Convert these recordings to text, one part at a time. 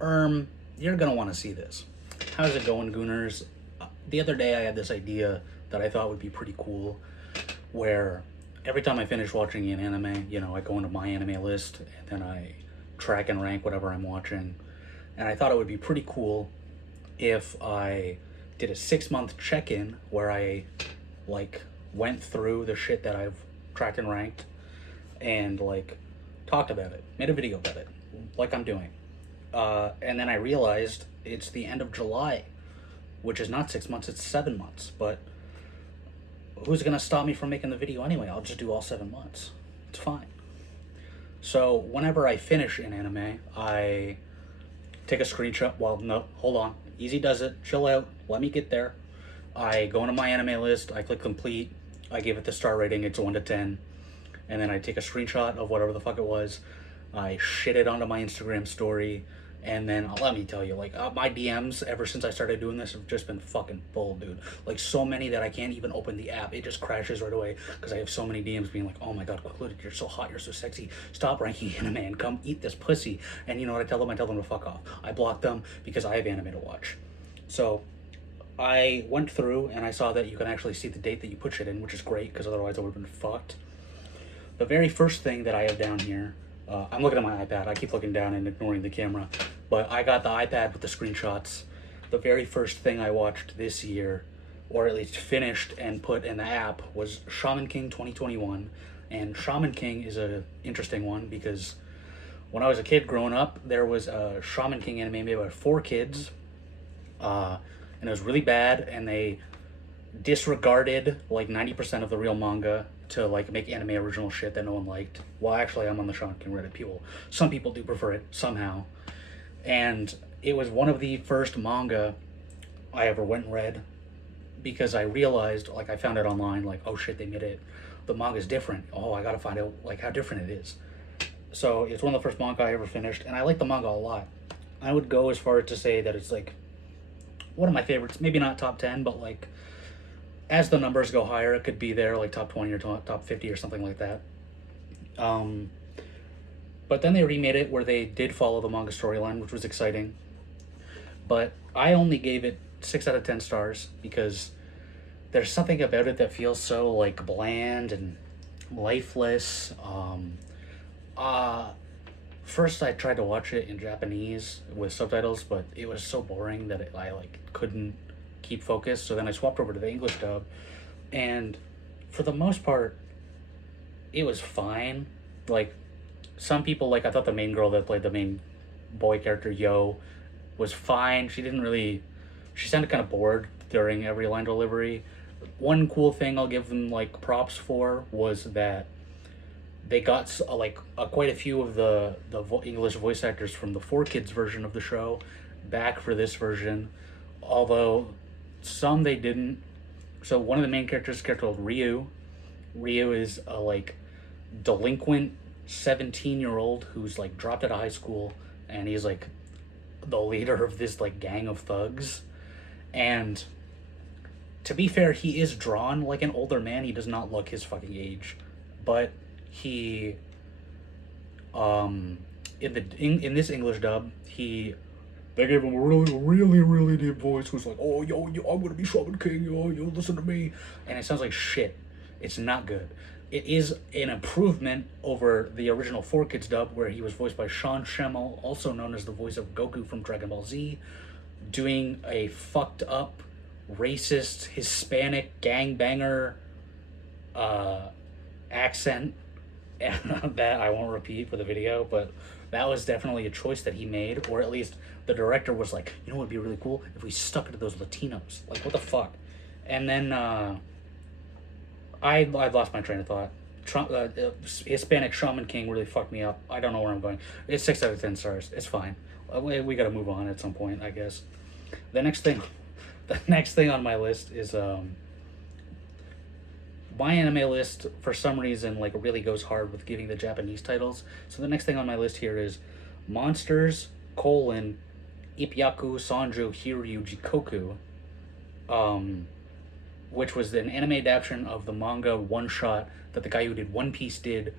You're gonna want to see this. How's it going, Gooners? The other day I had this idea that I thought would be pretty cool, where every time I finish watching an anime, I go into my anime list and then I track and rank whatever I'm watching. And I thought it would be pretty cool if I did a 6 month check in where I like went through the shit that I've tracked and ranked and like talked about it, made a video about it, like I'm doing. And then I realized it's the end of July, which is not 6 months, it's 7 months. But who's gonna stop me from making the video anyway? I'll just do all 7 months. It's fine. So whenever I finish an anime, I take a screenshot. Well, no, hold on. Easy does it. Chill out. Let me get there. I go into my anime list. I click complete. I give it the star rating. It's 1 to 10. And then I take a screenshot of whatever the fuck it was. I shit it onto my Instagram story. And then let me tell you, like, my DMs ever since I started doing this have just been fucking full, dude. Like, so many that I can't even open the app. It just crashes right away because I have so many DMs being like, oh my god, Quinncldued, you're so hot, you're so sexy. Stop ranking anime and come eat this pussy. And you know what I tell them? I tell them to fuck off. I block them because I have anime to watch. So I went through and I saw that you can actually see the date that you put shit in, which is great because otherwise I would have been fucked. The very first thing that I have down here, I'm looking at my iPad. I keep looking down and ignoring the camera. But I got the iPad with the screenshots. The very first thing I watched this year, or at least finished and put in the app, was Shaman King 2021. And Shaman King is a interesting one because when I was a kid growing up, there was a Shaman King anime made by 4 kids. And it was really bad, and they disregarded like 90% of the real manga to like make anime original shit that no one liked. Well, actually, I'm on the Shaman King Reddit. Some people do prefer it somehow. And it was one of the first manga I ever went and read because I realized, like, I found it online, like, oh shit, they made it. The manga's different. Oh, I gotta find out, like, how different it is. So it's one of the first manga I ever finished, and I like the manga a lot. I would go as far as to say that it's, like, one of my favorites. Maybe not top 10, but, like, as the numbers go higher, it could be there, like, top 20 or top 50 or something like that. But then they remade it where they did follow the manga storyline, which was exciting. But I only gave it 6 out of 10 stars because there's something about it that feels so like bland and lifeless. First I tried to watch it in Japanese with subtitles, but it was so boring that I like couldn't keep focus. So then I swapped over to the English dub, and for the most part, it was fine. Like, some people, like, I thought the main girl that played the main boy character, Yo, was fine. She sounded kind of bored during every line delivery. One cool thing I'll give them, like, props for was that they got, quite a few of the English voice actors from the 4 Kids version of the show back for this version, although some they didn't. So one of the main characters is a character called Ryu. Ryu is a, like, delinquent 17-year-old who's like dropped out of high school, and he's like the leader of this like gang of thugs. And to be fair, he is drawn like an older man. He does not look his fucking age, but he in this English dub, they gave him a really deep voice who's like, oh yo, I'm gonna be Shaman King, yo, listen to me. And it sounds like shit. It's not good. It is an improvement over the original 4 Kids dub, where he was voiced by Sean Schemmel, also known as the voice of Goku from Dragon Ball Z, doing a fucked up, racist, Hispanic gangbanger accent that I won't repeat for the video, but that was definitely a choice that he made, or at least the director was like, you know what would be really cool? If we stuck it to those Latinos. Like, what the fuck? And then, I lost my train of thought. Hispanic Shaman King really fucked me up. I don't know where I'm going. It's 6 out of 10 stars. It's fine. We gotta move on at some point, I guess. The next thing on my list is my anime list for some reason like really goes hard with giving the Japanese titles. So the next thing on my list here is Monsters: Ipyaku Sanju Hiryu Jikoku. Which was an anime adaptation of the manga one shot that the guy who did One Piece did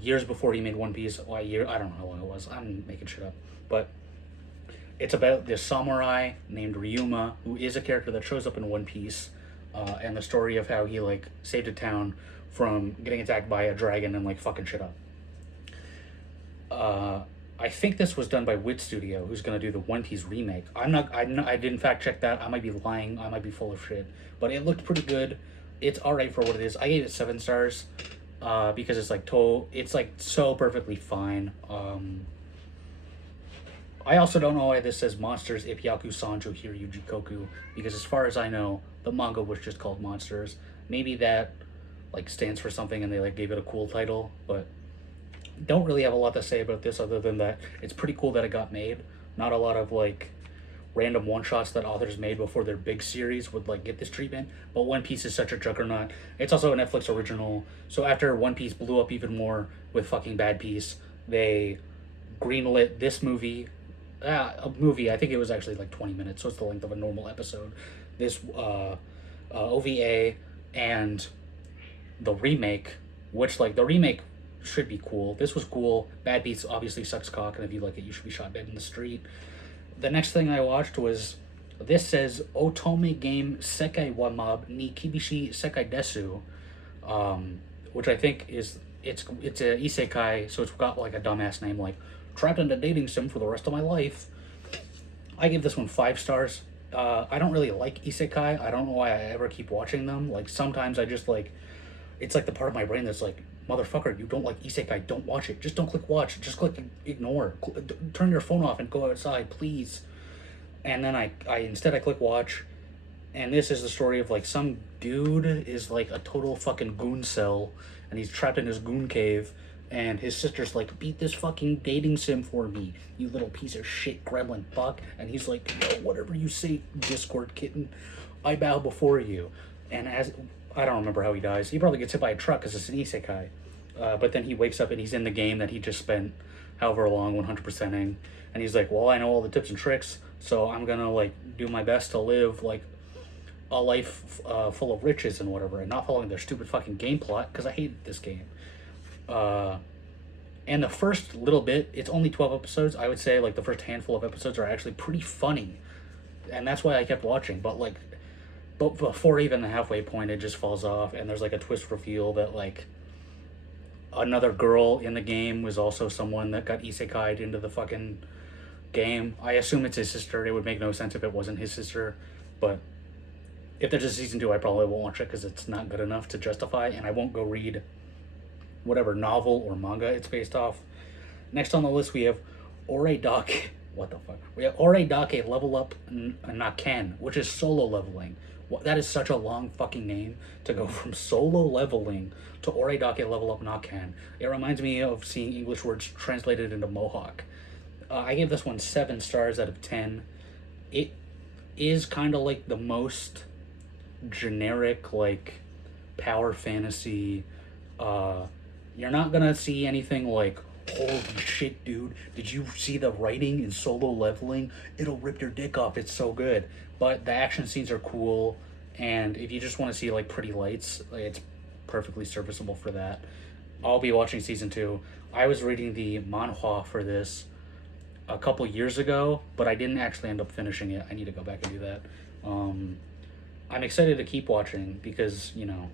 years before he made One Piece. Well, I don't know how long it was. I'm making shit up. But It's about this samurai named Ryuma, who is a character that shows up in One Piece, and the story of how he like saved a town from getting attacked by a dragon and like fucking shit up. Uh, I think this was done by Wit Studio, who's gonna do the One Piece remake. I didn't fact check that. I might be lying. I might be full of shit. But it looked pretty good. It's all right for what it is. I gave it 7 stars, because it's like it's like so perfectly fine. I also don't know why this says Monsters Ipyaku Sanjo Hiryu Jikoku, because as far as I know, the manga was just called Monsters. Maybe that like stands for something and they like gave it a cool title, but don't really have a lot to say about this other than that it's pretty cool that it got made. Not a lot of like random one shots that authors made before their big series would like get this treatment. But One Piece is such a juggernaut. It's also a Netflix original. So after One Piece blew up even more with fucking Bad Piece, they greenlit this movie. A movie. I think it was actually like 20 minutes, so it's the length of a normal episode. This OVA and the remake, which like the remake should be cool. This was cool. Bad Beats obviously sucks cock, and if you like it, you should be shot dead in the street. The next thing I watched was this says Otome Game Sekai wa Mob ni Kibishi Sekai Desu, which I think is it's a isekai, so it's got like a dumbass name like trapped in a dating sim for the rest of my life. I give this one 5 stars. I don't really like isekai. I don't know why I ever keep watching them. Like sometimes I just like, it's like the part of my brain that's like, motherfucker, you don't like isekai, don't watch it. Just don't click watch. Just click ignore. Turn your phone off and go outside, please. And then I instead I click watch, and this is the story of like some dude is like a total fucking goon cell, and he's trapped in his goon cave, and his sister's like, beat this fucking dating sim for me, you little piece of shit gremlin fuck. And he's like, yo, whatever you say, Discord kitten, I bow before you. And as I don't remember how he dies. He probably gets hit by a truck because it's an isekai. But then he wakes up and he's in the game that he just spent however long 100%ing. And he's like, well, I know all the tips and tricks, so I'm gonna like do my best to live like a life full of riches and whatever, and not following their stupid fucking game plot, because I hate this game. And the first little bit, it's only 12 episodes. I would say like the first handful of episodes are actually pretty funny, and that's why I kept watching. But like, but before even the halfway point, it just falls off, and there's like a twist reveal that like another girl in the game was also someone that got isekai'd into the fucking game. I assume it's his sister. It would make no sense if it wasn't his sister, but if there's a season 2, I probably won't watch it because it's not good enough to justify, and I won't go read whatever novel or manga it's based off. Next on the list, we have Oreidake. What the fuck? We have Oreidake Level Up Naken, which is solo leveling. That is such a long fucking name to go from solo leveling to Oreidake Level Up Naken. It reminds me of seeing English words translated into Mohawk. I gave this one 7 stars out of 10. It is kind of like the most generic, like, power fantasy. You're not gonna see anything like, holy shit, dude, did you see the writing in solo leveling? It'll rip your dick off, it's so good. But the action scenes are cool, and if you just want to see like pretty lights, like, it's perfectly serviceable for that. I'll be watching season 2. I was reading the manhwa for this a couple years ago, but I didn't actually end up finishing it. I need to go back and do that. I'm excited to keep watching because, you know,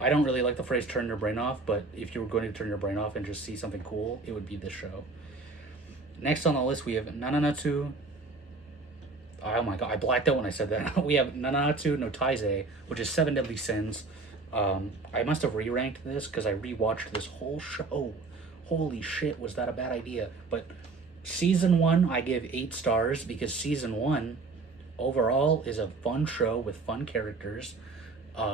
I don't really like the phrase turn your brain off, but if you were going to turn your brain off and just see something cool, it would be this show. Next on the list, we have Nananatsu. Oh my god, I blacked out when I said that. We have Nananatsu no Taizai, which is 7 Deadly Sins. I must have re-ranked this because I rewatched this whole show. Holy shit, was that a bad idea? But season 1, I give 8 stars because season 1 overall is a fun show with fun characters,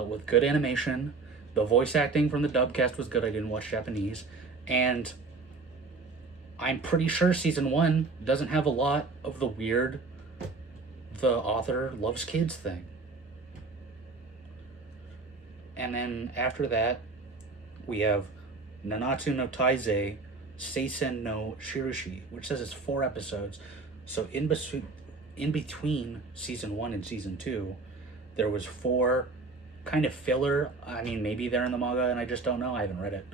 with good animation. The voice acting from the dubcast was good. I didn't watch Japanese. And I'm pretty sure season 1 doesn't have a lot of the weird, the author loves kids thing. And then after that, we have Nanatsu no Taizai Seisen no Shirushi, which says it's 4 episodes. So in between season 1 and season 2, there was 4 kind of filler. I mean, maybe they're in the manga and I just don't know. I haven't read it.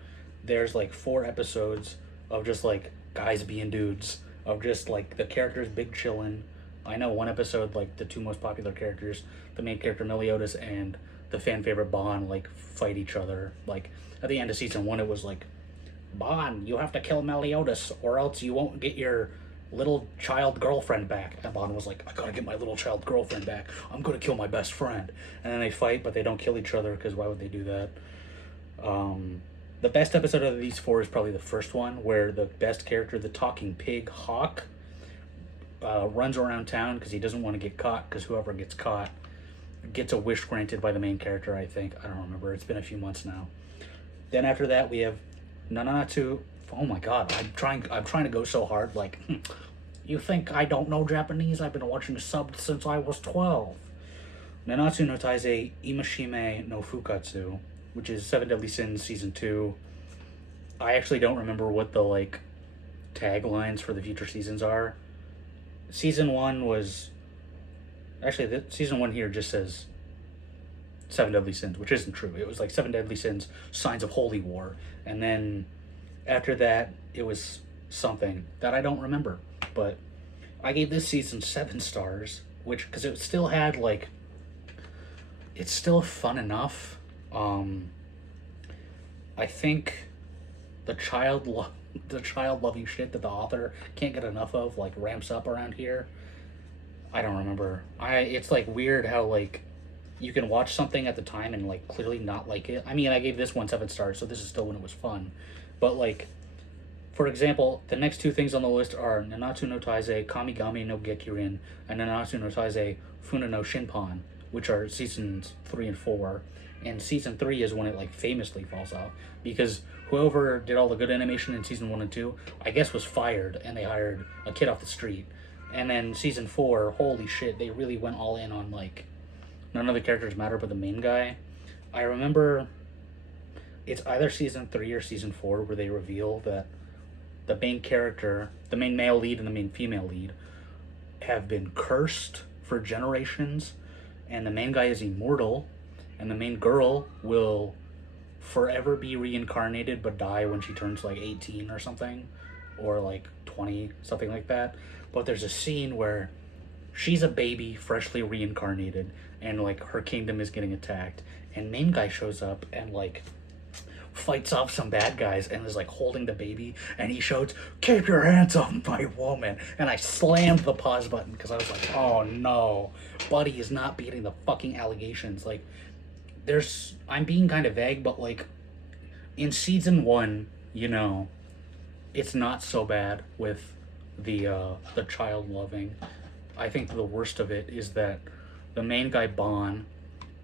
There's like 4 episodes of just like guys being dudes. of just like the characters big chillin'. I know one episode, like the two most popular characters, the main character Meliodas and the fan favorite Bon, like fight each other. Like at the end of season 1, it was like, Bon, you have to kill Meliodas or else you won't get your little child girlfriend back. And Bon was like, I gotta get my little child girlfriend back. I'm gonna kill my best friend. And then they fight, but they don't kill each other because why would they do that? The best episode of these 4 is probably the first one, where the best character, the talking pig Hawk, runs around town because he doesn't want to get caught, because whoever gets caught gets a wish granted by the main character, I think. I don't remember. It's been a few months now. Then after that, we have Nanatsu. Oh my god, I'm trying to go so hard. Like, you think I don't know Japanese? I've been watching subbed since I was 12. Nanatsu no Taizai Imashime no Fukatsu, which is Seven Deadly Sins Season 2. I actually don't remember what the, like, taglines for the future seasons are. Season 1 was... Actually, Season 1 here just says Seven Deadly Sins, which isn't true. It was like Seven Deadly Sins, Signs of Holy War. And then after that, it was something that I don't remember. But I gave this season 7 stars, which, because it still had, like... It's still fun enough. I think the child loving shit that the author can't get enough of, like, ramps up around here. I don't remember. It's like weird how, like, you can watch something at the time and, like, clearly not like it. I mean, I gave this one 7 stars, so this is still when it was fun. But, like, for example, the next 2 things on the list are Nanatsu no Taizai Kamigami no Gekirin and Nanatsu no Taizai Funa no Shinpan, which are seasons 3 and 4. And season 3 is when it, like, famously falls off, because whoever did all the good animation in season 1 and 2, I guess, was fired, and they hired a kid off the street. And then season 4, holy shit, they really went all in on, like, none of the characters matter but the main guy. I remember it's either season 3 or season 4 where they reveal that the main character, the main male lead and the main female lead, have been cursed for generations, and the main guy is immortal, and the main girl will forever be reincarnated but die when she turns, like, 18 or something, or, like, 20, something like that. But there's a scene where she's a baby freshly reincarnated, and, like, her kingdom is getting attacked, and main guy shows up and, like, fights off some bad guys and is, like, holding the baby, and he shouts, "Keep your hands off my woman!" And I slammed the pause button because I was like, oh no, Buddy is not beating the fucking allegations. Like, I'm being kind of vague, but, like, in season 1, you know, it's not so bad with the child loving. I think the worst of it is that the main guy, Bon,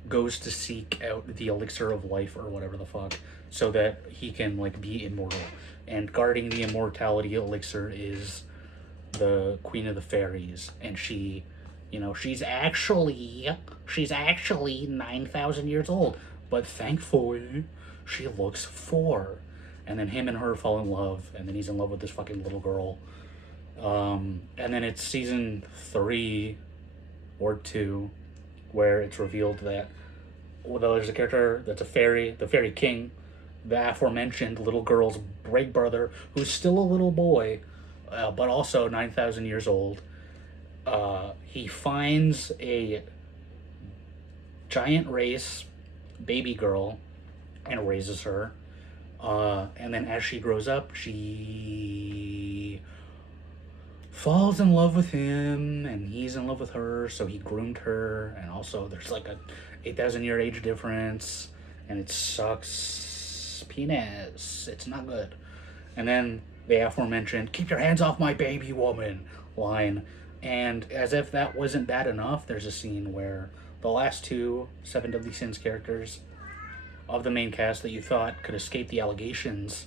goes to seek out the elixir of life or whatever the fuck, so that he can, like, be immortal. And guarding the immortality elixir is the Queen of the Fairies, and she, you know, she's actually 9,000 years old, but thankfully she looks 4. And then him and her fall in love, and then he's in love with this fucking little girl. And then it's season 3 or 2 where it's revealed that, well, there's a character that's a fairy, the fairy king, the aforementioned little girl's big brother, who's still a little boy, but also 9,000 years old. He finds a giant race baby girl and raises her. And then as she grows up, she falls in love with him, and he's in love with her, so he groomed her, and also there's, like, a 8,000 year age difference, and it sucks penis. It's not good. And then the aforementioned "keep your hands off my baby woman" line, and as if that wasn't bad enough, there's a scene where the last 2 Seven Deadly Sins characters of the main cast that you thought could escape the allegations,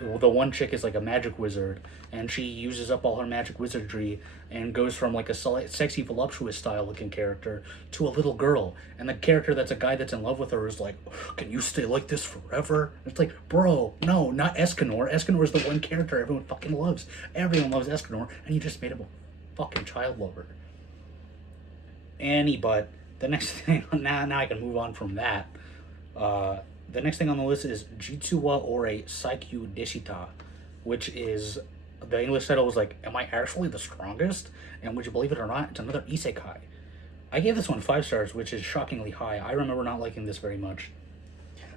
the one chick is, like, a magic wizard, and she uses up all her magic wizardry and goes from, like, a sexy voluptuous style looking character to a little girl, and the character that's a guy that's in love with her is like, "Can you stay like this forever?" And it's like, bro, no, not Escanor. Escanor is the one character everyone fucking loves. Everyone loves Escanor, and you just made him a fucking child lover. But the next thing, now I can move on from that. The next thing on the list is Jitsu wa Ore Saikyu Deshita, which is the English title was like, "Am I actually the strongest?" And would you believe it or not, it's another isekai. I gave this one 5 stars, which is shockingly high. I remember not liking this very much.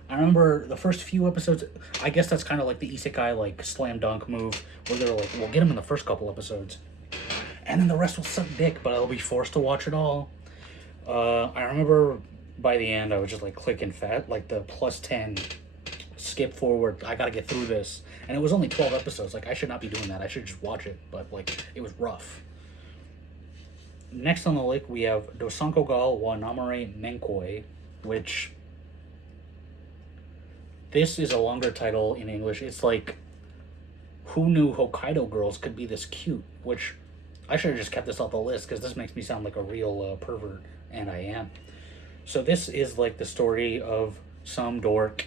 I remember the first few episodes. I guess that's kind of like the isekai like slam dunk move, where they're like, "We'll get him in the first couple episodes, and then the rest will suck dick." But I'll be forced to watch it all. I remember by the end, I was just like clicking fat, like the +10, skip forward. I gotta get through this, and it was only 12 episodes. Like I should not be doing that. I should just watch it. But like it was rough. Next on the list, we have Dosankogal wa Namare Nenkoi, which this is a longer title in English. It's like, who knew Hokkaido girls could be this cute? Which I should have just kept this off the list because this makes me sound like a real pervert, and I am. So this is like the story of some dork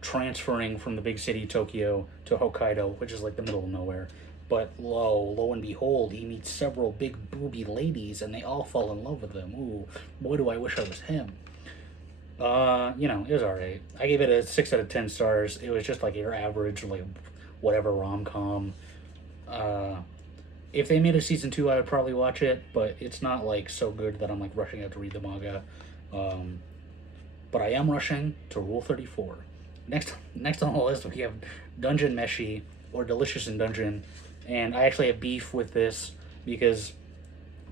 transferring from the big city Tokyo to Hokkaido, which is like the middle of nowhere. But lo and behold, he meets several big booby ladies, and they all fall in love with him. Ooh, boy, do I wish I was him. It was alright. I gave it a 6 out of 10 stars. It was just like your average, like whatever rom com. If they made a season 2, I would probably watch it, but it's not like so good that I'm like rushing out to read the manga. But I am rushing to Rule 34. Next on the list, we have Dungeon Meshi, or Delicious in Dungeon. And I actually have beef with this because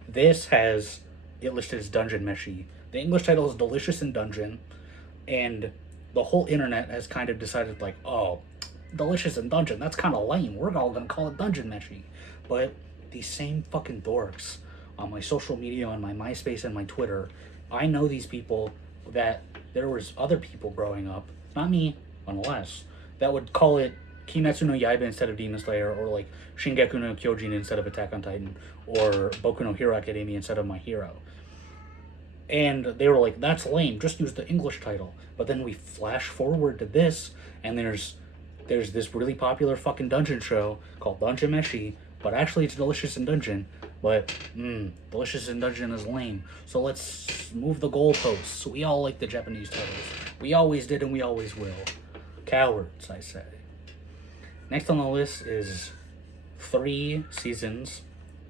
this has it listed as Dungeon Meshi. The English title is Delicious in Dungeon, and the whole internet has kind of decided, like, oh, Delicious in Dungeon, that's kind of lame. We're all going to call it Dungeon Meshi. But these same fucking dorks on my social media, on my MySpace and my Twitter, I know these people that there was other people growing up, not me, unless, that would call it Kimetsu no Yaiba instead of Demon Slayer, or like Shingeki no Kyojin instead of Attack on Titan, or Boku no Hero Academia instead of My Hero. And they were like, that's lame, just use the English title. But then we flash forward to this, and there's this really popular fucking dungeon show called Dungeon Meshi, but actually it's Delicious in Dungeon. But, Delicious in Dungeon is lame. So let's move the goalposts. We all like the Japanese titles. We always did and we always will. Cowards, I say. Next on the list is 3 seasons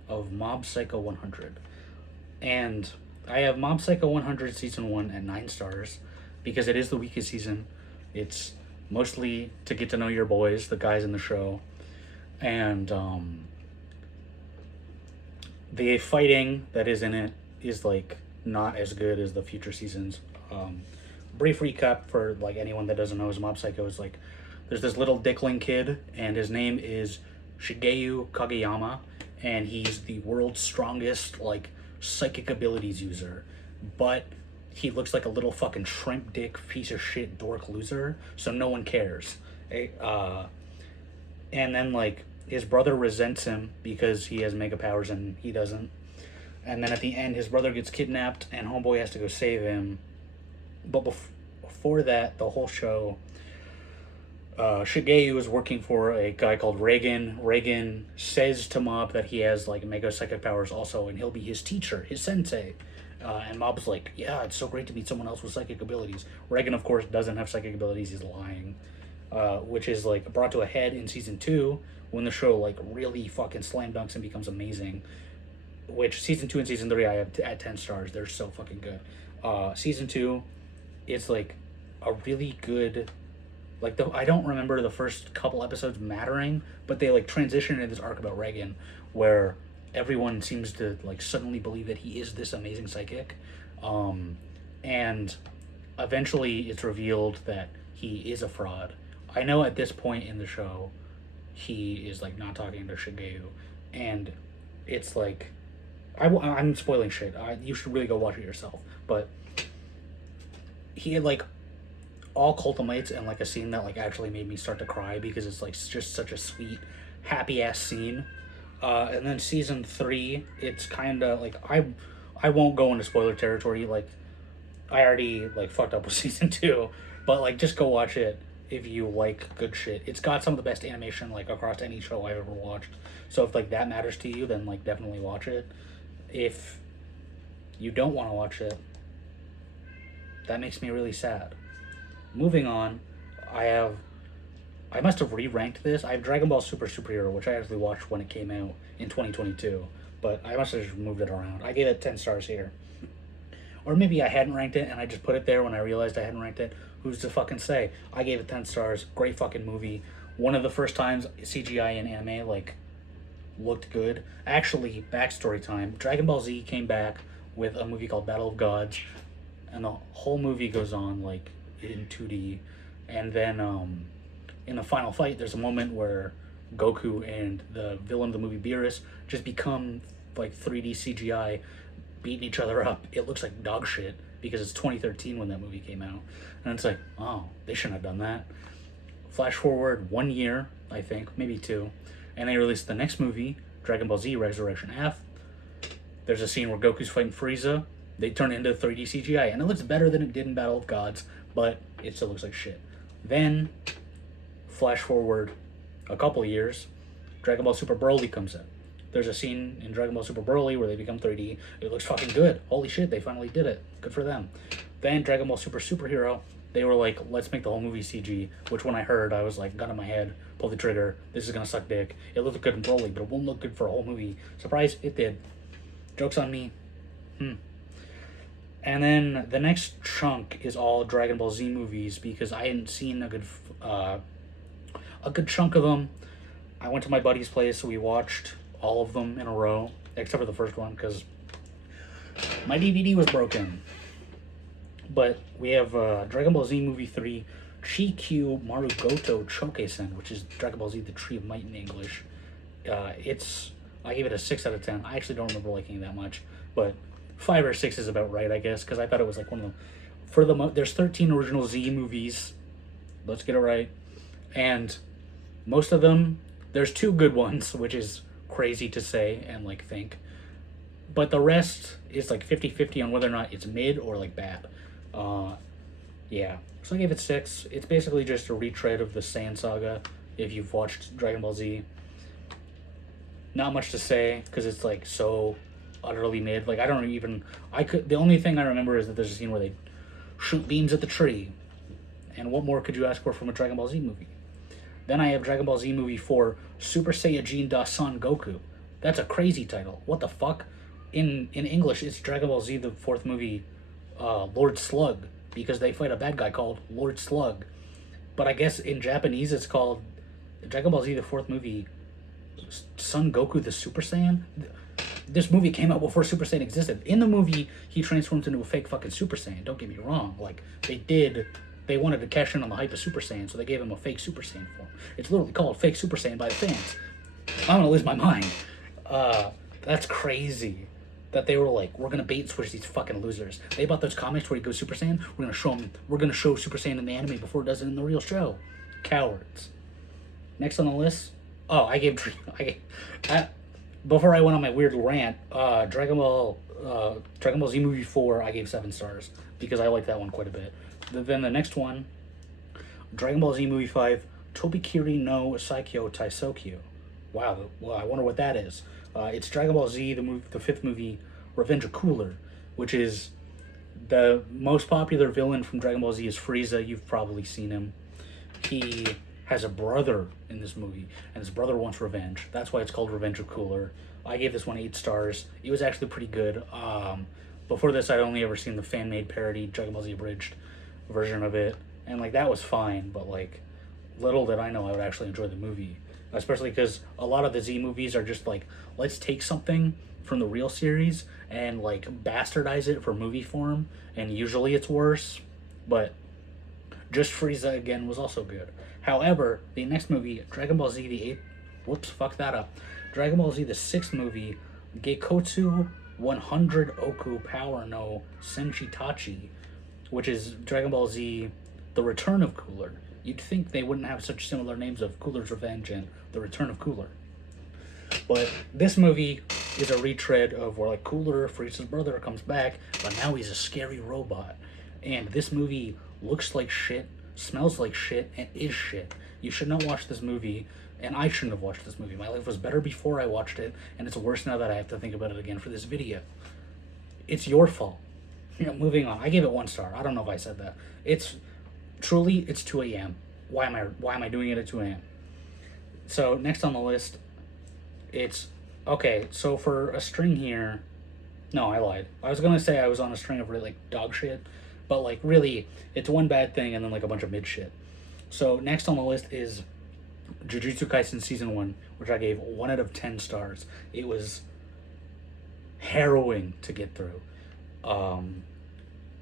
of Mob Psycho 100. And I have Mob Psycho 100 Season 1 at 9 stars because it is the weakest season. It's mostly to get to know your boys, the guys in the show. And the fighting that is in it is like not as good as the future seasons. Brief recap for like anyone that doesn't know is Mob Psycho is like, there's this little dickling kid, and his name is Shigeru Kageyama, and he's the world's strongest, like, psychic abilities user. But he looks like a little fucking shrimp dick piece of shit dork loser, so no one cares. And then, like, his brother resents him because he has mega powers and he doesn't. And then at the end, his brother gets kidnapped, and Homeboy has to go save him. But before that, the whole show, Shigeru is working for a guy called Reagan. Reagan says to Mob that he has like mega psychic powers also, and he'll be his teacher, his sensei. And Mob's like, yeah, it's so great to meet someone else with psychic abilities. Reagan, of course, doesn't have psychic abilities. He's lying, which is like brought to a head in season 2 when the show like really fucking slam dunks and becomes amazing. Which season 2 and season 3 I have at 10 stars. They're so fucking good. Season 2, it's like a really good. Like, I don't remember the first couple episodes mattering, but they, like, transition into this arc about Reagan, where everyone seems to, like, suddenly believe that he is this amazing psychic. And eventually it's revealed that he is a fraud. I know at this point in the show, he is, like, not talking to Shigeru. And it's, like, I'm spoiling shit. You should really go watch it yourself. But he had, like, all culminates in like a scene that like actually made me start to cry because it's like just such a sweet, happy ass scene. And then season 3, it's kind of like I won't go into spoiler territory. Like I already like fucked up with season 2, but like just go watch it if you like good shit. It's got some of the best animation like across any show I've ever watched. So if like that matters to you, then like definitely watch it. If you don't want to watch it, that makes me really sad. Moving on, I have I must have re-ranked this. I have Dragon Ball Super Superhero, which I actually watched when it came out in 2022, but I must have just moved it around. I gave it 10 stars here. Or maybe I hadn't ranked it and I just put it there when I realized I hadn't ranked it. Who's to fucking say? I gave it 10 stars. Great fucking movie. One of the first times CGI in anime, like, looked good. Actually, backstory time. Dragon Ball Z came back with a movie called Battle of Gods, and the whole movie goes on, like, in 2D. And then, in the final fight, there's a moment where Goku and the villain of the movie, Beerus, just become, like, 3D CGI, beating each other up. It looks like dog shit because it's 2013 when that movie came out. And it's like, oh, they shouldn't have done that. Flash forward 1 year, I think, maybe 2, and they released the next movie, Dragon Ball Z Resurrection F. There's a scene where Goku's fighting Frieza. They turn it into 3D CGI, and it looks better than it did in Battle of Gods, but it still looks like shit. Then, flash forward a couple years, Dragon Ball Super Broly comes out. There's a scene in Dragon Ball Super Broly where they become 3D. It looks fucking good. Holy shit, they finally did it. Good for them. Then Dragon Ball Super Superhero, they were like, let's make the whole movie CG, which when I heard, I was like, gun in my head, pull the trigger, this is gonna suck dick. It looked good in Broly, but it won't look good for a whole movie. Surprise, it did. Joke's on me. And then the next chunk is all Dragon Ball Z movies because I hadn't seen a good chunk of them. I went to my buddy's place, so we watched all of them in a row, except for the first one, because my DVD was broken. But we have Dragon Ball Z Movie 3, Chikyu Marugoto Chokeisen, which is Dragon Ball Z The Tree of Might in English. I gave it a 6 out of 10. I actually don't remember liking it that much, but 5 or 6 is about right, I guess, because I thought it was like one of them. There's 13 original Z movies. Let's get it right. And most of them, there's 2 good ones, which is crazy to say and like think. But the rest is like 50-50 on whether or not it's mid or like bad. Yeah. So I gave it 6. It's basically just a retread of the Saiyan saga if you've watched Dragon Ball Z. Not much to say because it's like so utterly mid. Like the only thing I remember is that there's a scene where they shoot beams at the tree. And what more could you ask for from a Dragon Ball Z movie? Then I have Dragon Ball Z Movie 4, Super Saiyajin Da Son Goku. That's a crazy title. What the fuck? In English, it's Dragon Ball Z, the 4th movie, Lord Slug, because they fight a bad guy called Lord Slug. But I guess in Japanese it's called Dragon Ball Z, the 4th movie, Son Goku the Super Saiyan. This movie came out before Super Saiyan existed. In the movie, he transforms into a fake fucking Super Saiyan. Don't get me wrong. Like, they wanted to cash in on the hype of Super Saiyan, so they gave him a fake Super Saiyan form. It's literally called fake Super Saiyan by the fans. I'm gonna lose my mind. That's crazy. That they were like, we're gonna bait and switch these fucking losers. They bought those comics where he goes Super Saiyan. We're gonna show Super Saiyan in the anime before it does it in the real show. Cowards. Next on the list. Oh, before I went on my weird rant, Dragon Ball Z Movie 4, I gave 7 stars because I like that one quite a bit. Then the next one, Dragon Ball Z Movie 5, Tobikiri no Saikyo Taisokyo. Wow, well, I wonder what that is. It's Dragon Ball Z, the 5th movie, Revenge of Cooler, which is the most popular villain from Dragon Ball Z is Frieza. You've probably seen him. He has a brother in this movie, and his brother wants revenge. That's why it's called Revenge of Cooler. I gave this one 8 stars. It was actually pretty good. Before this, I'd only ever seen the fan-made parody, Dragon Ball Z abridged version of it, and like that was fine, but like little did I know I would actually enjoy the movie, especially because a lot of the Z movies are just like, let's take something from the real series and like bastardize it for movie form, and usually it's worse, but just Frieza again was also good. However, the next movie, Dragon Ball Z the 8th, Dragon Ball Z the 6th movie, Geikotsu 100 Oku Power no Senshitachi, which is Dragon Ball Z The Return of Cooler. You'd think they wouldn't have such similar names of Cooler's Revenge and The Return of Cooler. But this movie is a retread of where like Cooler, Frieza's brother, comes back, but now he's a scary robot. And this movie looks like shit, smells like shit, and is shit. You should not watch this movie, and I shouldn't have watched this movie. My life was better before I watched it, and it's worse now that I have to think about it again for this video. It's your fault. Moving on. I gave it 1 star. I don't know if I said that. It's 2 a.m. why am I doing it at 2 a.m.? So next on the list, it's okay. So for a string here, no, I lied. I was gonna say I was on a string of really like dog shit, but like really, it's one bad thing and then like a bunch of mid shit. So next on the list is Jujutsu Kaisen season 1, which I gave 1 out of 10 stars. It was harrowing to get through. Um,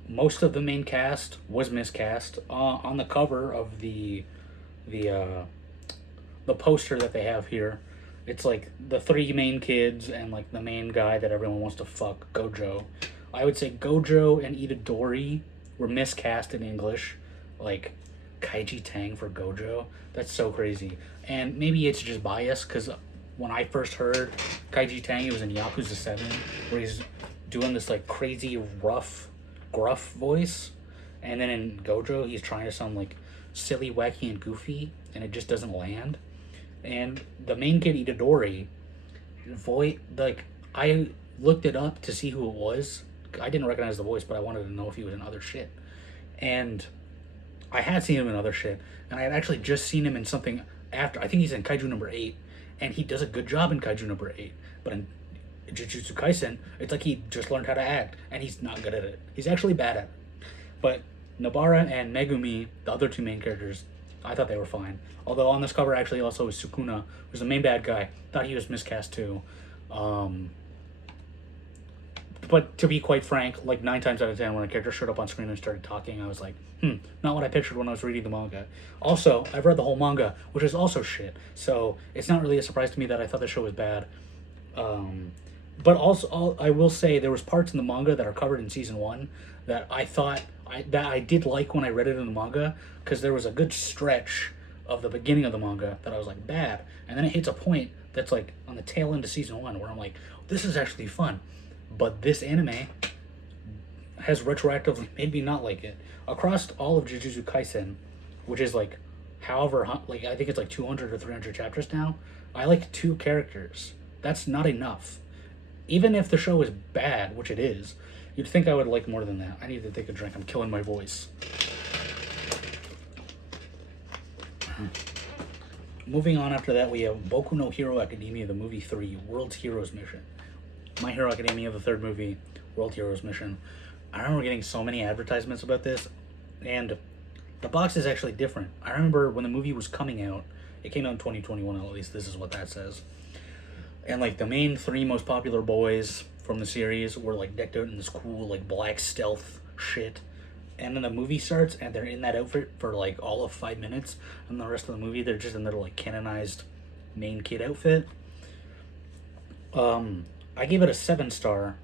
Most of the main cast was miscast. On the cover of the uh, the poster that they have here, it's like the 3 main kids and like the main guy that everyone wants to fuck, Gojo. I would say Gojo and Itadori were miscast in English, like Kaiji Tang for Gojo. That's so crazy. And maybe it's just bias because when I first heard Kaiji Tang, he was in Yakuza 7, where he's doing this like crazy rough, gruff voice. And then in Gojo, he's trying to sound like silly, wacky, and goofy, and it just doesn't land. And the main kid, Itadori, like, I looked it up to see who it was. I didn't recognize the voice, but I wanted to know if he was in other shit. And I had seen him in other shit, and I had actually just seen him in something after. I think he's in Kaiju number 8, and he does a good job in Kaiju number 8. But in Jujutsu Kaisen, it's like he just learned how to act, and he's not good at it. He's actually bad at it. But Nobara and Megumi, the other 2 main characters, I thought they were fine. Although on this cover actually also is Sukuna, who's the main bad guy. Thought he was miscast too. But to be quite frank, like 9 times out of 10, when a character showed up on screen and started talking, I was like, not what I pictured when I was reading the manga. Also, I've read the whole manga, which is also shit. So it's not really a surprise to me that I thought the show was bad. But also, I will say there was parts in the manga that are covered in season 1 that I thought that I did like when I read it in the manga, because there was a good stretch of the beginning of the manga that I was like bad, and then it hits a point that's like on the tail end of season 1 where I'm like, this is actually fun. But this anime has retroactively made me not like it. Across all of Jujutsu Kaisen, which is like like I think it's like 200 or 300 chapters now, I like 2 characters. That's not enough. Even if the show is bad, which it is, you'd think I would like more than that. I need to take a drink. I'm killing my voice. Moving on after that, we have Boku no Hero Academia, the movie 3, World's Heroes Mission. My Hero Academia, the 3rd movie, World Heroes Mission. I remember getting so many advertisements about this, and the box is actually different. I remember when the movie was coming out, it came out in 2021 at least, this is what that says. And like the main 3 most popular boys from the series were like decked out in this cool like black stealth shit. And then the movie starts and they're in that outfit for like all of 5 minutes, and the rest of the movie they're just in their like canonized main kid outfit. I gave it a 7-star,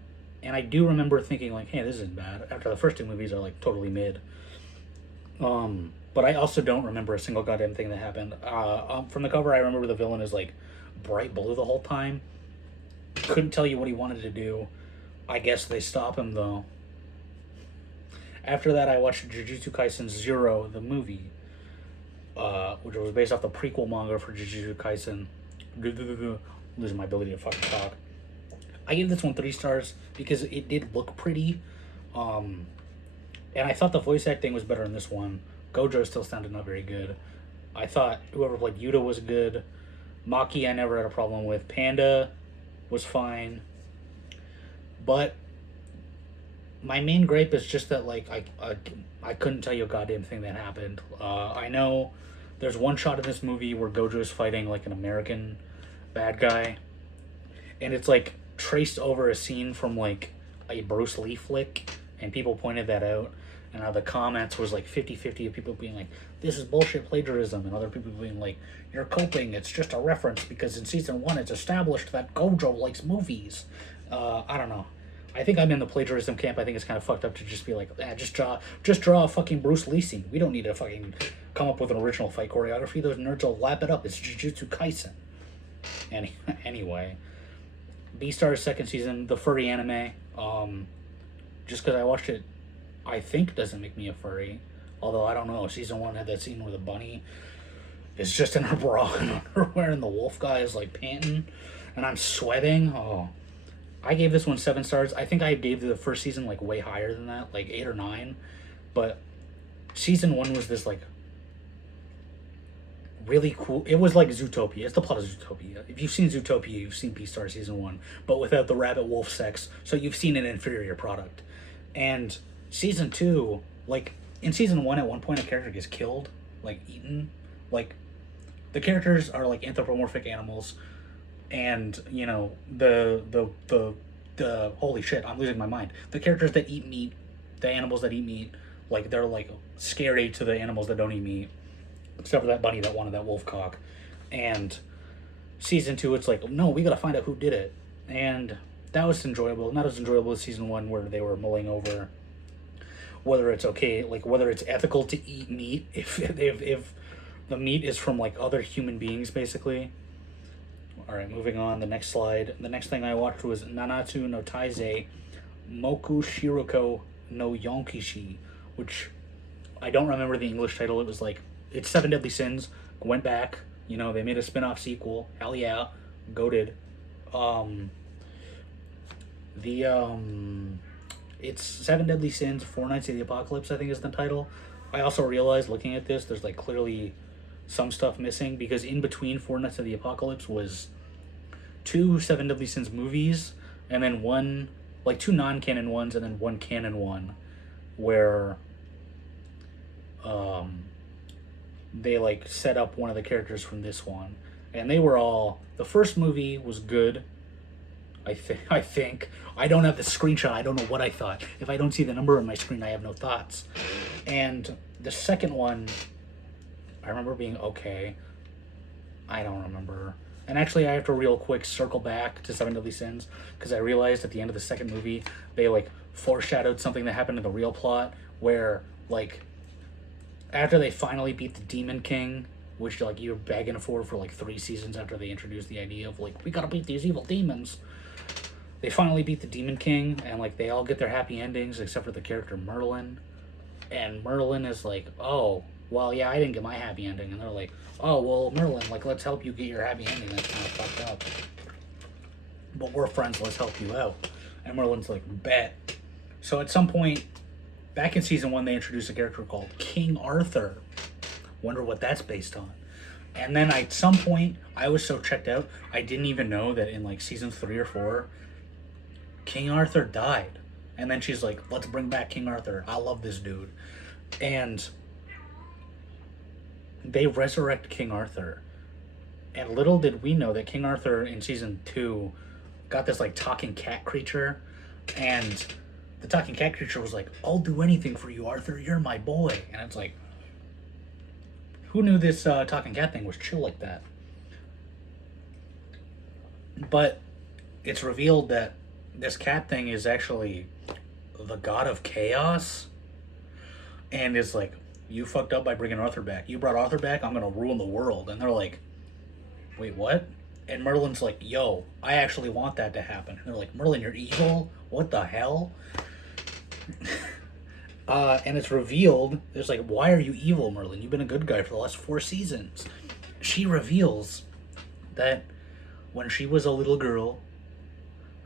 and I do remember thinking like, hey, this isn't bad. After the first 2 movies are like totally mid. But I also don't remember a single goddamn thing that happened. From the cover, I remember the villain is like bright blue the whole time. Couldn't tell you what he wanted to do. I guess they stop him though. After that, I watched Jujutsu Kaisen 0, the movie, which was based off the prequel manga for Jujutsu Kaisen. Losing my ability to fucking talk. I gave this one 3 stars because it did look pretty. And I thought the voice acting was better in this one. Gojo still sounded not very good. I thought whoever played Yuta was good. Maki I never had a problem with. Panda was fine. But my main gripe is just that like I couldn't tell you a goddamn thing that happened. I know there's one shot in this movie where Gojo is fighting like an American bad guy, and it's like traced over a scene from like a Bruce Lee flick, and people pointed that out, and the comments was like 50-50 of people being like, this is bullshit plagiarism, and other people being like, you're coping, it's just a reference because in season 1 it's established that Gojo likes movies. I don't know. I think I'm in the plagiarism camp. I think it's kind of fucked up to just be like, just draw a fucking Bruce Lee scene. We don't need to fucking come up with an original fight choreography. Those nerds will lap it up. It's Jujutsu Kaisen. Anyway, Beastar's 2nd season, the furry anime. Just because I watched it, I think doesn't make me a furry. Although I don't know. Season 1 had that scene where the bunny is just in her bra and underwear, and the wolf guy is like panting, and I'm sweating. Oh. I gave this one 7 stars. I think I gave the first season like way higher than that, like 8 or 9. But season 1 was this like really cool. It was like Zootopia. It's the plot of Zootopia. If you've seen Zootopia, you've seen Beastars season 1, but without the rabbit wolf sex. So you've seen an inferior product. And season 2, like in season 1, at one point a character gets killed, like eaten. Like the characters are like anthropomorphic animals, and you know the holy shit, I'm losing my mind. The characters that eat meat, the animals that eat meat, like they're like scary to the animals that don't eat meat, except for that bunny that wanted that wolf cock. And season 2, it's like, no, we gotta find out who did it. And that was enjoyable. Not as enjoyable as season 1, where they were mulling over whether it's okay, like whether it's ethical to eat meat if the meat is from like other human beings, basically. All right, moving on. The next slide. The next thing I watched was Nanatsu no Taizai Moku Shiroko no Yonkishi, which I don't remember the English title. It was like, it's Seven Deadly Sins. Went back. You know, they made a spin-off sequel. Hell yeah. Goated. It's Seven Deadly Sins, Four Nights of the Apocalypse, I think is the title. I also realized looking at this, there's like clearly some stuff missing, because in between Four Nights of the Apocalypse was 2 Seven Deadly Sins movies, and then one, like 2 non-canon ones, and then 1 canon one, where they like set up one of the characters from this one. And they were all, the first movie was good, I think. I don't have the screenshot. I don't know what I thought. If I don't see the number on my screen, I have no thoughts. And the second one, I remember being okay. I don't remember. And actually, I have to real quick circle back to Seven Deadly Sins, because I realized at the end of the second movie, they like foreshadowed something that happened in the real plot, where like after they finally beat the Demon King, which like you're begging for like 3 seasons after they introduced the idea of like, we gotta beat these evil demons. They finally beat the Demon King, and like they all get their happy endings except for the character Merlin. And Merlin is like, oh, well, yeah, I didn't get my happy ending. And they're like, oh, well, Merlin, like, let's help you get your happy ending. That's kind of fucked up. But we're friends, let's help you out. And Merlin's like, bet. So at some point, back in season 1, they introduced a character called King Arthur. Wonder what that's based on. And then at some point, I was so checked out, I didn't even know that in like season 3 or 4, King Arthur died. And then she's like, let's bring back King Arthur. I love this dude. And they resurrect King Arthur. And little did we know that King Arthur in season 2 got this like talking cat creature. And the talking cat creature was like, I'll do anything for you, Arthur. You're my boy. And it's like, who knew this talking cat thing was chill like that? But it's revealed that this cat thing is actually the god of chaos, and is like, you fucked up by bringing Arthur back. You brought Arthur back, I'm gonna ruin the world. And they're like, wait, what? And Merlin's like, yo, I actually want that to happen. And they're like, Merlin, you're evil? What the hell? And it's revealed, it's like, why are you evil, Merlin? You've been a good guy for the last 4 seasons. She reveals that when she was a little girl,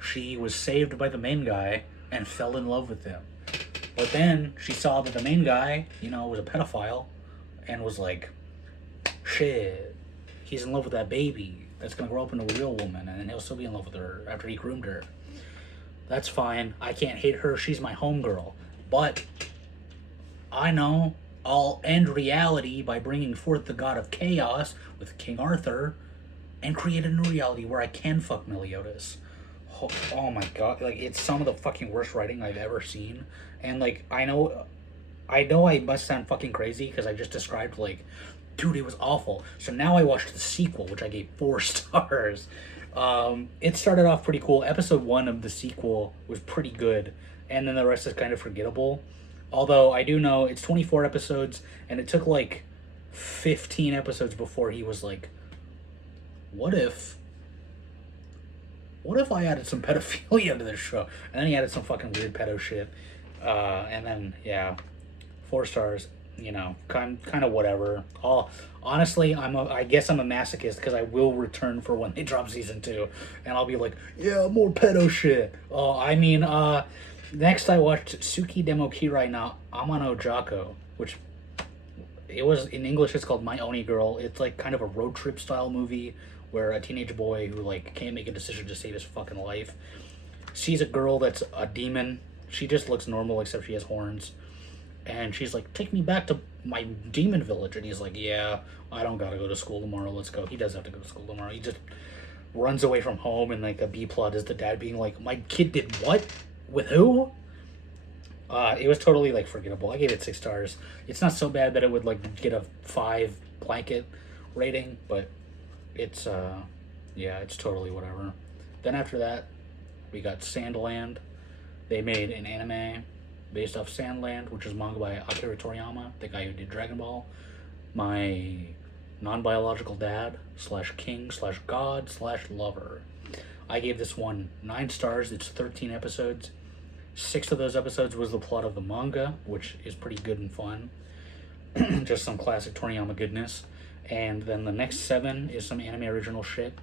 she was saved by the main guy and fell in love with him. But then she saw that the main guy, you know, was a pedophile, and was like, shit, he's in love with that baby that's gonna grow up into a real woman, and then he'll still be in love with her after he groomed her. That's fine. I can't hate her. She's my homegirl. But I know I'll end reality by bringing forth the god of chaos with King Arthur and create a new reality where I can fuck Meliodas. Oh my god, like, it's some of the fucking worst writing I've ever seen. And like, I know I must sound fucking crazy because I just described, like, dude, it was awful. So now I watched the sequel, which I gave 4 stars. It started off pretty cool. Episode 1 of the sequel was pretty good, and then the rest is kind of forgettable. Although I do know it's 24 episodes, and it took like 15 episodes before he was like, what if I added some pedophilia to this show? And then he added some fucking weird pedo shit. And then, yeah, 4 stars, you know, kind of whatever. Honestly, I guess I'm a masochist, because I will return for when they drop season 2. And I'll be like, yeah, more pedo shit. Next I watched Tsuki Demo Kirai na Amano Jako, which it was in English. It's called My Oni Girl. It's like kind of a road trip style movie where a teenage boy who like can't make a decision to save his fucking life sees a girl that's a demon. She just looks normal except she has horns, and she's like, "Take me back to my demon village." And he's like, "Yeah, I don't gotta go to school tomorrow. Let's go." He does have to go to school tomorrow. He just runs away from home, and like a B plot is the dad being like, "My kid did what? With who?" It was totally like forgettable. I gave it 6 stars. It's not so bad that it would like get a 5 blanket rating, but it's yeah, it's totally whatever. Then after that, we got Sandland. They made an anime based off Sandland, which is manga by Akira Toriyama, the guy who did Dragon Ball. My non-biological dad slash king slash god slash lover. I gave this one 9 stars. It's 13 episodes. 6 of those episodes was the plot of the manga, which is pretty good and fun. Just some classic Toriyama goodness. And then the next 7 is some anime original shit.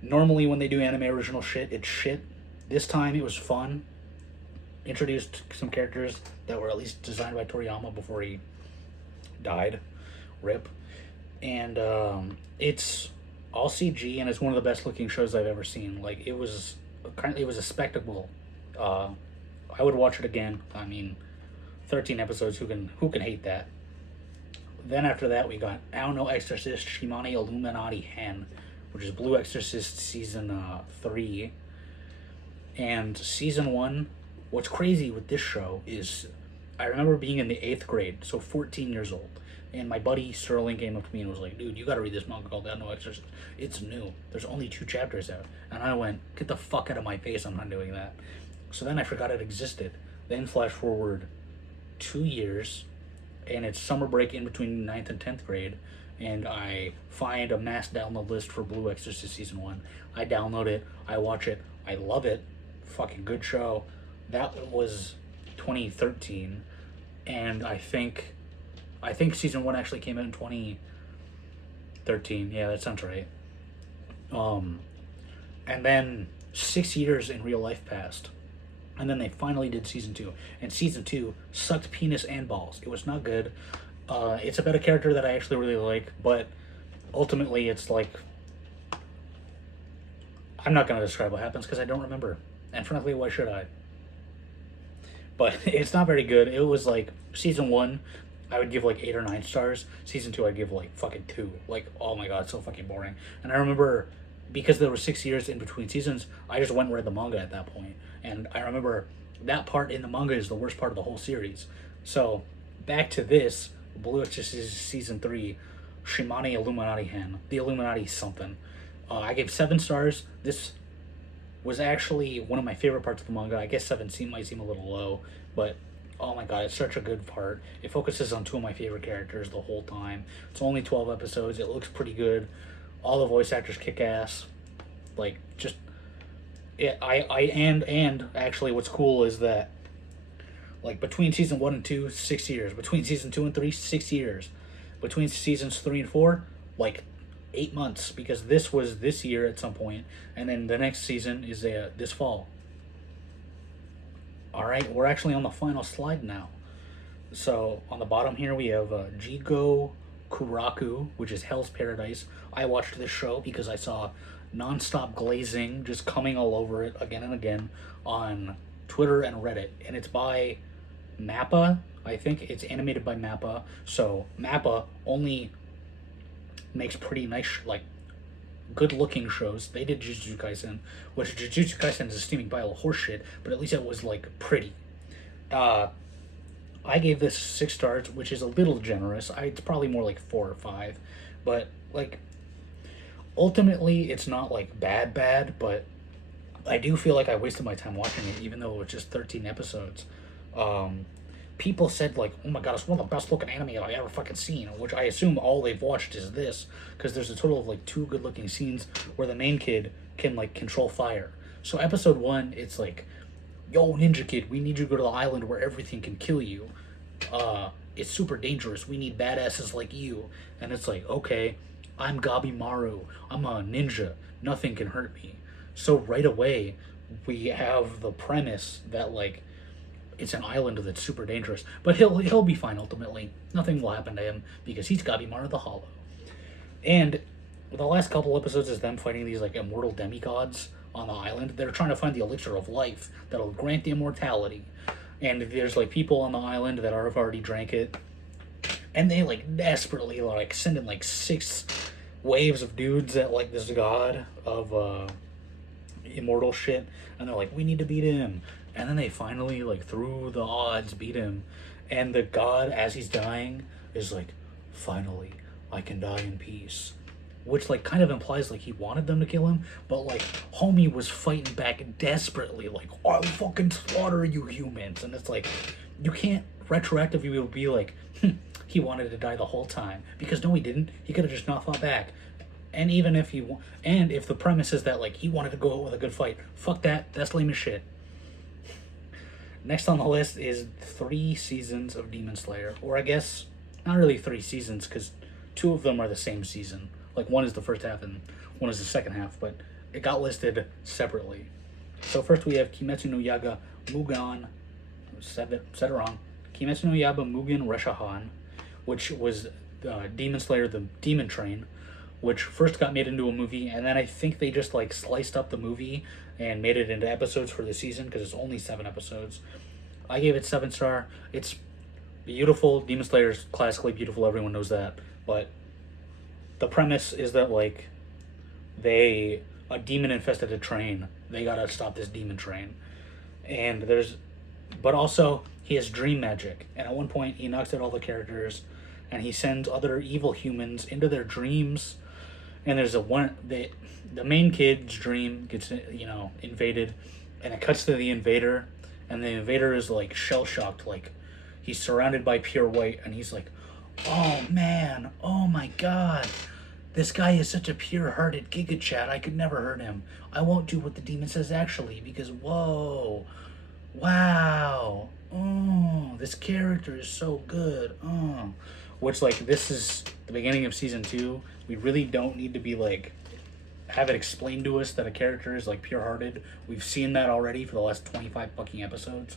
Normally when they do anime original shit, it's shit. This time it was fun. Introduced some characters that were at least designed by Toriyama before he died. Rip. And it's all CG, and it's one of the best looking shows I've ever seen. Like, it was a spectacle. I would watch it again. I mean, 13 episodes. Who can hate that? Then after that, we got Aono Exorcist Shimane Illuminati Hen, which is Blue Exorcist season 3. And season 1. What's crazy with this show is, I remember being in the 8th grade, so 14 years old, and my buddy Sterling came up to me and was like, "Dude, you gotta read this manga called Aono Exorcist. It's new. There's only 2 chapters out." And I went, "Get the fuck out of my face, I'm not doing that." So then I forgot it existed. Then flash forward 2 years, and it's summer break in between 9th and 10th grade, and I find a mass download list for Blue Exorcist Season 1. I download it, I watch it, I love it. Fucking good show. That was 2013, and I think Season 1 actually came out in 2013. Yeah, that sounds right. And then 6 years in real life passed. And then they finally did season 2. And season 2 sucked penis and balls. It was not good. It's about a character that I actually really like, but ultimately it's like, I'm not going to describe what happens because I don't remember. And frankly, why should I? But it's not very good. It was like, season 1, I would give like 8 or 9 stars. Season 2, I'd give like fucking 2. Like, oh my god, it's so fucking boring. And I remember, because there were 6 years in between seasons, I just went and read the manga at that point. And I remember that part in the manga is the worst part of the whole series. So, back to this, Blue Exorcist Season 3, Shimane Illuminati Hen. The Illuminati something. I gave 7 stars. This was actually one of my favorite parts of the manga. I guess 7 might seem a little low, but oh my god, it's such a good part. It focuses on 2 of my favorite characters the whole time. It's only 12 episodes. It looks pretty good. All the voice actors kick ass. Like, just and actually what's cool is that, like, between season 1 and 2, 6 years. Between season 2 and 3, 6 years. Between seasons 3 and 4, like 8 months, because this was this year at some point, and then the next season is this fall. All right, we're actually on the final slide now. So on the bottom here we have Jigo Kuraku, which is Hell's Paradise. I watched this show because I saw nonstop glazing just coming all over it again and again on Twitter and Reddit, and it's by Mappa. I think it's animated by Mappa. So Mappa only makes pretty nice, like, good-looking shows. They did Jujutsu Kaisen, which Jujutsu Kaisen is a steaming pile of horseshit, but at least it was, like, pretty. I gave this 6 stars, which is a little generous. It's probably more like 4 or 5, but, like, ultimately, it's not, like, bad, but I do feel like I wasted my time watching it, even though it was just 13 episodes. People said, like, oh my god, it's one of the best looking anime I've ever fucking seen, which I assume all they've watched is this, because there's a total of, like, 2 good looking scenes where the main kid can, like, control fire. So episode 1, it's like, yo, ninja kid, we need you to go to the island where everything can kill you. It's super dangerous. We need badasses like you. And it's like, okay, I'm Gabimaru. I'm a ninja. Nothing can hurt me. So right away, we have the premise that, like, it's an island that's super dangerous. But he'll be fine ultimately. Nothing will happen to him because he's Gabimar the Hollow. And the last couple episodes is them fighting these like immortal demigods on the island. They're trying to find the elixir of life that'll grant the immortality. And there's like people on the island that have already drank it, and they like desperately like send in like 6 waves of dudes at like this god of immortal shit, and they're like, we need to beat him. And then they finally, like, through the odds, beat him. And the god, as he's dying, is like, finally, I can die in peace. Which, like, kind of implies, like, he wanted them to kill him. But, like, homie was fighting back desperately. Like, I'll fucking slaughter you humans. And it's like, you can't retroactively be like, he wanted to die the whole time. Because no, he didn't. He could have just not fought back. And even if if the premise is that, like, he wanted to go out with a good fight, fuck that. That's lame as shit. Next on the list is 3 seasons of Demon Slayer. Or I guess, not really 3 seasons, because 2 of them are the same season. Like, one is the first half and one is the second half, but it got listed separately. So first we have Kimetsu no Yaiba Mugen, said it wrong, Kimetsu no Yaiba Mugen Reshahan, which was Demon Slayer the Demon Train, which first got made into a movie, and then I think they just, like, sliced up the movie and made it into episodes for the season, because it's only 7 episodes. I gave it 7 star. It's beautiful. Demon Slayer's classically beautiful, everyone knows that, but the premise is that, like, a demon infested a train. They gotta stop this demon train. But also, he has dream magic, and at one point, he knocks out all the characters, and he sends other evil humans into their dreams, and there's the main kid's dream gets, invaded, and it cuts to the invader, and the invader is, like, shell-shocked, like, he's surrounded by pure white, and he's like, oh man, oh my god, this guy is such a pure-hearted Giga Chad, I could never hurt him. I won't do what the demon says actually, because whoa, wow, oh, this character is so good, oh. Which, like, this is the beginning of season 2. We really don't need to be, like, have it explained to us that a character is, like, pure-hearted. We've seen that already for the last 25 fucking episodes.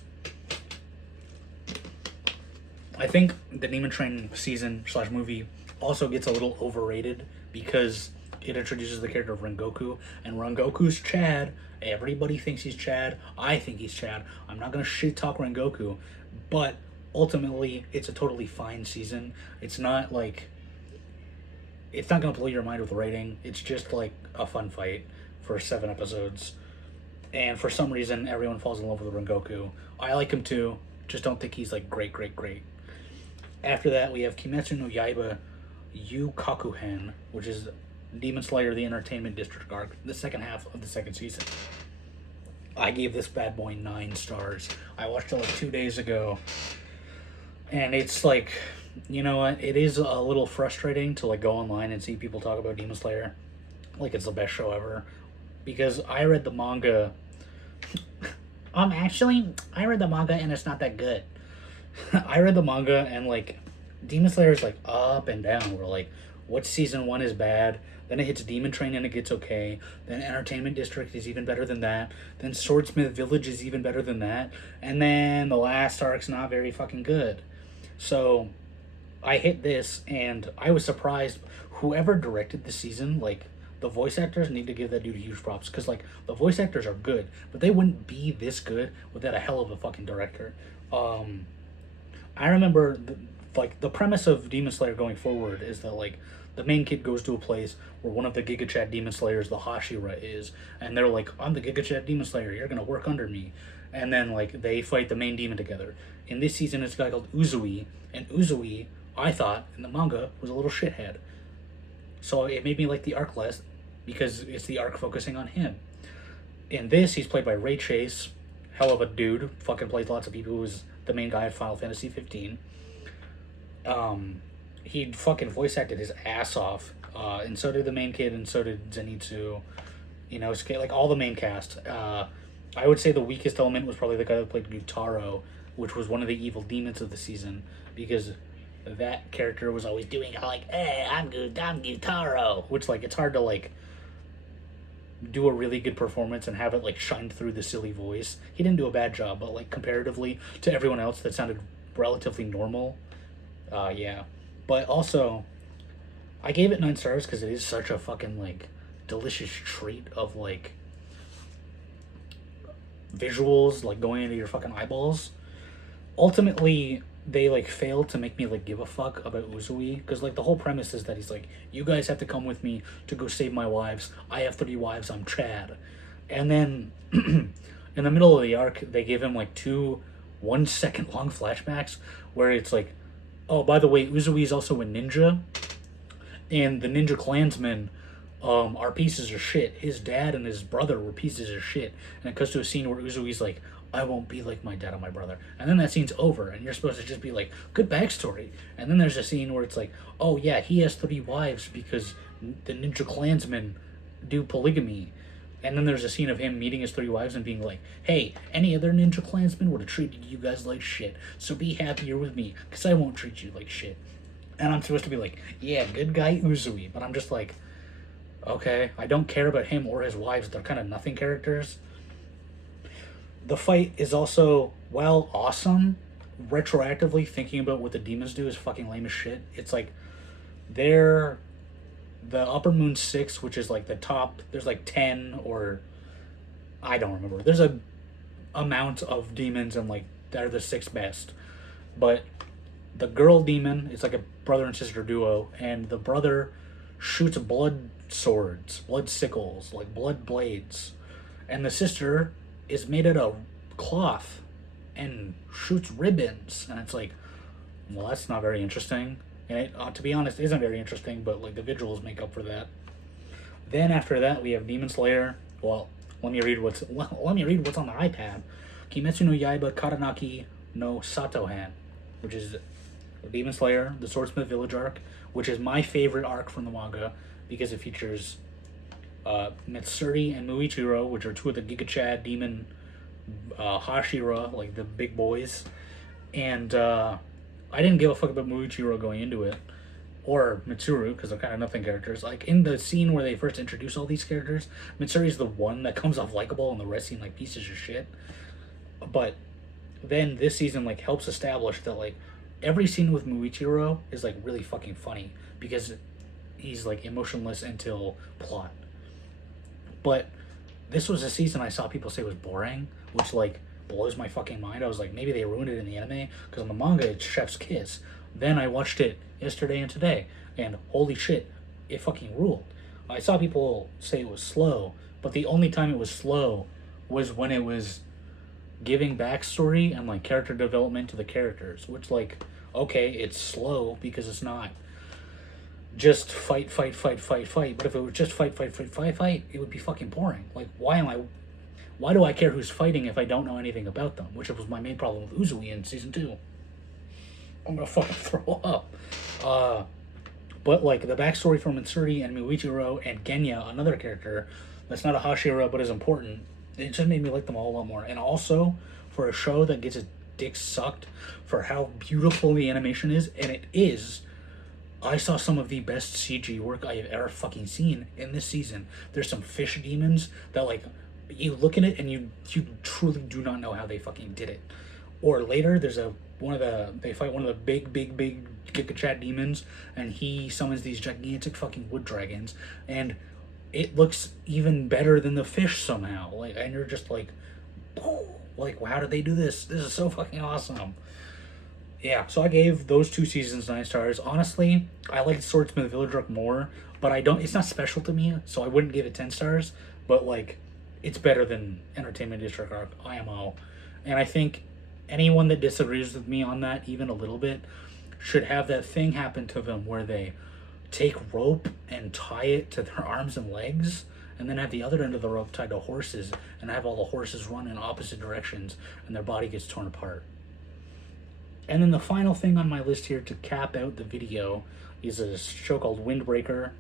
I think the Demon Train season/movie also gets a little overrated because it introduces the character of Rengoku, and Rengoku's Chad. Everybody thinks he's Chad. I think he's Chad. I'm not gonna shit-talk Rengoku, but ultimately, it's a totally fine season. It's not going to blow your mind with the rating. It's just, like, a fun fight for 7 episodes. And for some reason, everyone falls in love with Rengoku. I like him too. Just don't think he's, like, great. After that, we have Kimetsu no Yaiba Yukakuhen, which is Demon Slayer the Entertainment District arc, the second half of the second season. I gave this bad boy 9 stars. I watched it, like, 2 days ago. And it's like, you know what, it is a little frustrating to, like, go online and see people talk about Demon Slayer like it's the best show ever. Because I read the manga. Actually, I read the manga and it's not that good. I read the manga and, like, Demon Slayer is, like, up and down. We're like, what season 1 is bad? Then it hits Demon Train and it gets okay. Then Entertainment District is even better than that. Then Swordsmith Village is even better than that. And then the last arc's not very fucking good. So I hit this and I was surprised. Whoever directed the season, like, the voice actors need to give that dude huge props. Because, like, the voice actors are good, but they wouldn't be this good without a hell of a fucking director. I remember, the premise of Demon Slayer going forward is that, like, the main kid goes to a place where one of the Giga Chad Demon Slayers, the Hashira, is, and they're like, I'm the Giga Chad Demon Slayer, you're gonna work under me. And then, like, they fight the main demon together. In this season, it's a guy called Uzui, and Uzui, I thought, in the manga, was a little shithead. So it made me like the arc less, because it's the arc focusing on him. In this, he's played by Ray Chase, hell of a dude, fucking plays lots of people, who was the main guy of Final Fantasy 15. He fucking voice acted his ass off, and so did the main kid, and so did Zenitsu, like, all the main cast. I would say the weakest element was probably the guy that played Gyutaro, which was one of the evil demons of the season, because that character was always doing, like, hey, I'm Gyutaro, which, like, it's hard to, like, do a really good performance and have it like shine through the silly voice. He didn't do a bad job, but like comparatively to everyone else that sounded relatively normal. Yeah. But also, I gave it 9 stars because it is such a fucking like delicious treat of like visuals like going into your fucking eyeballs. Ultimately, they like failed to make me like give a fuck about Uzui because like the whole premise is that he's like, you guys have to come with me to go save my wives. I have 3 wives. I'm Chad, and then in the middle of the arc, they give him like two 1 second long flashbacks where it's like, oh, by the way, Uzui is also a ninja, and the ninja clansmen are pieces of shit. His dad and his brother were pieces of shit. And it goes to a scene where Uzui's like, I won't be like my dad and my brother. And then that scene's over, and you're supposed to just be like, good backstory. And then there's a scene where it's like, oh yeah, he has 3 wives because the ninja clansmen do polygamy. And then there's a scene of him meeting his 3 wives and being like, hey, any other ninja clansman would have treated you guys like shit. So be happier with me, because I won't treat you like shit. And I'm supposed to be like, yeah, good guy Uzui. But I'm just like, okay, I don't care about him or his wives. They're kind of nothing characters. The fight is also, while awesome, retroactively thinking about what the demons do is fucking lame as shit. It's like, they're the Upper Moon 6, which is like the top, there's like 10 or I don't remember. There's a amount of demons and like they're the 6 best. But the girl demon is like a brother and sister duo, and the brother shoots blood swords, blood sickles, like blood blades. And the sister is made out of cloth and shoots ribbons. And it's like, well, that's not very interesting. And it, to be honest, isn't very interesting, but like the visuals make up for that. Then after that, we have Demon Slayer. Well, let me read what's on the iPad. Kimetsu no Yaiba Karanaki no Satohan, which is Demon Slayer, the Swordsmith Village arc, which is my favorite arc from the manga because it features Mitsuri and Muichiro, which are two of the Giga Chad demon Hashira, like the big boys. And I didn't give a fuck about Muichiro going into it, or Mitsuru, because they're kind of nothing characters. Like, in the scene where they first introduce all these characters, Mitsuri's the one that comes off likable, and the rest seem like pieces of shit. But then this season, like, helps establish that, like, every scene with Muichiro is, like, really fucking funny, because he's, like, emotionless until plot. But this was a season I saw people say was boring, which, like, blows my fucking mind. I was like, maybe they ruined it in the anime, because in the manga it's chef's kiss. Then I watched it yesterday and today, and holy shit, it fucking ruled. I saw people say it was slow, but the only time it was slow was when it was giving backstory and like character development to the characters, which, like, okay, it's slow because it's not just fight, but if it was just fight, it would be fucking boring. Like, why do I care who's fighting if I don't know anything about them? Which was my main problem with Uzui in season 2. I'm gonna fucking throw up. But like the backstory for Mitsuri and Muichiro and Genya, another character that's not a Hashira but is important, it just made me like them all a lot more. And also, for a show that gets its dick sucked for how beautiful the animation is, and it is, I saw some of the best CG work I have ever fucking seen in this season. There's some fish demons that, like, you look at it and you truly do not know how they fucking did it. Or later, there's they fight one of the big Giga Chad demons, and he summons these gigantic fucking wood dragons, and it looks even better than the fish somehow. Like, and you're just like, like, how did they do this? This is so fucking awesome. Yeah, so I gave those 2 seasons 9 stars. Honestly, I like Swordsmith Village arc more, but it's not special to me, so I wouldn't give it 10 stars, but like, it's better than Entertainment District arc, IMO. And I think anyone that disagrees with me on that even a little bit should have that thing happen to them where they take rope and tie it to their arms and legs, and then have the other end of the rope tied to horses, and have all the horses run in opposite directions, and their body gets torn apart. And then the final thing on my list here to cap out the video is a show called Windbreaker,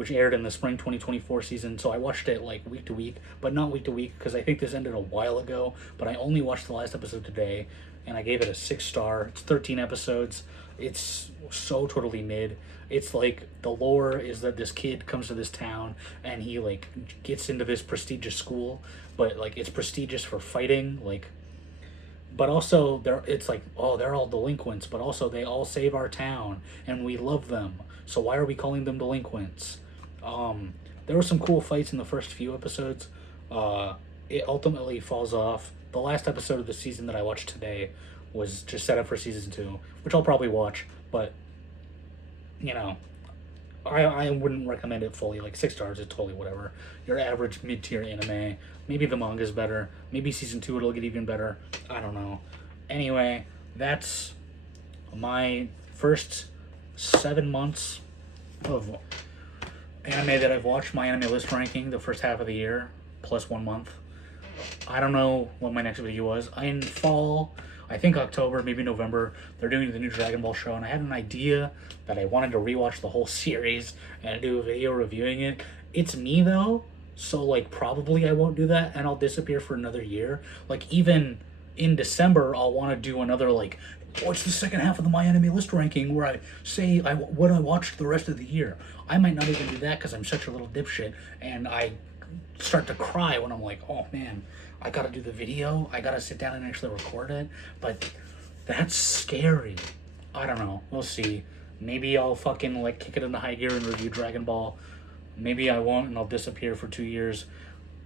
which aired in the spring 2024 season. So I watched it like week to week, but not week to week because I think this ended a while ago. But I only watched the last episode today, and I gave it a 6 star. It's 13 episodes. It's so totally mid. It's like the lore is that this kid comes to this town and he like gets into this prestigious school, but like it's prestigious for fighting, like, but also they're it's like, oh, they're all delinquents, but also they all save our town and we love them. So why are we calling them delinquents? There were some cool fights in the first few episodes. It ultimately falls off. The last episode of the season that I watched today was just set up for season 2, which I'll probably watch, but you know, I wouldn't recommend it fully. Like 6 stars is totally whatever. Your average mid tier anime. Maybe the manga's better. Maybe season 2 it'll get even better. I don't know. Anyway, that's my first 7 months of anime that I've watched. My anime list ranking the first half of the year plus 1 month. I don't know what my next video was. In fall, I think October, maybe November, they're doing the new Dragon Ball show, and I had an idea that I wanted to rewatch the whole series and do a video reviewing it. It's me though, so like probably I won't do that, and I'll disappear for another year. Like even in December, I'll want to do another like, what's the second half of the My Anime List ranking where I say what I watched the rest of the year. I might not even do that because I'm such a little dipshit, and I start to cry when I'm like, oh man, I gotta do the video, I gotta sit down and actually record it. But that's scary. I don't know, we'll see. Maybe I'll fucking like kick it into high gear and review Dragon Ball. Maybe I won't, and I'll disappear for 2 years.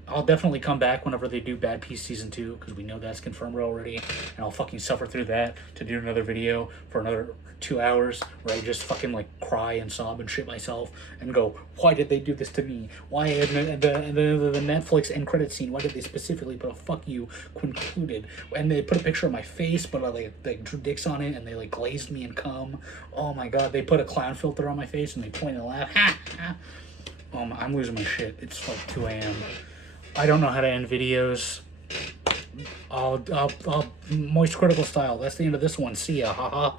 I'll definitely come back whenever they do Bad Piece Season 2, because we know that's confirmed already, and I'll fucking suffer through that to do another video for another 2 hours where I just fucking like cry and sob and shit myself and go, why did they do this to me? Why the Netflix end credit scene, why did they specifically put a fuck you Quinncluded? And they put a picture of my face, but they drew dicks on it and they like glazed me and cum. Oh my god, they put a clown filter on my face and they point and laugh. Ha ha. I'm losing my shit. It's like 2 a.m. I don't know how to end videos. I'll moist critical style. That's the end of this one. See ya. Haha.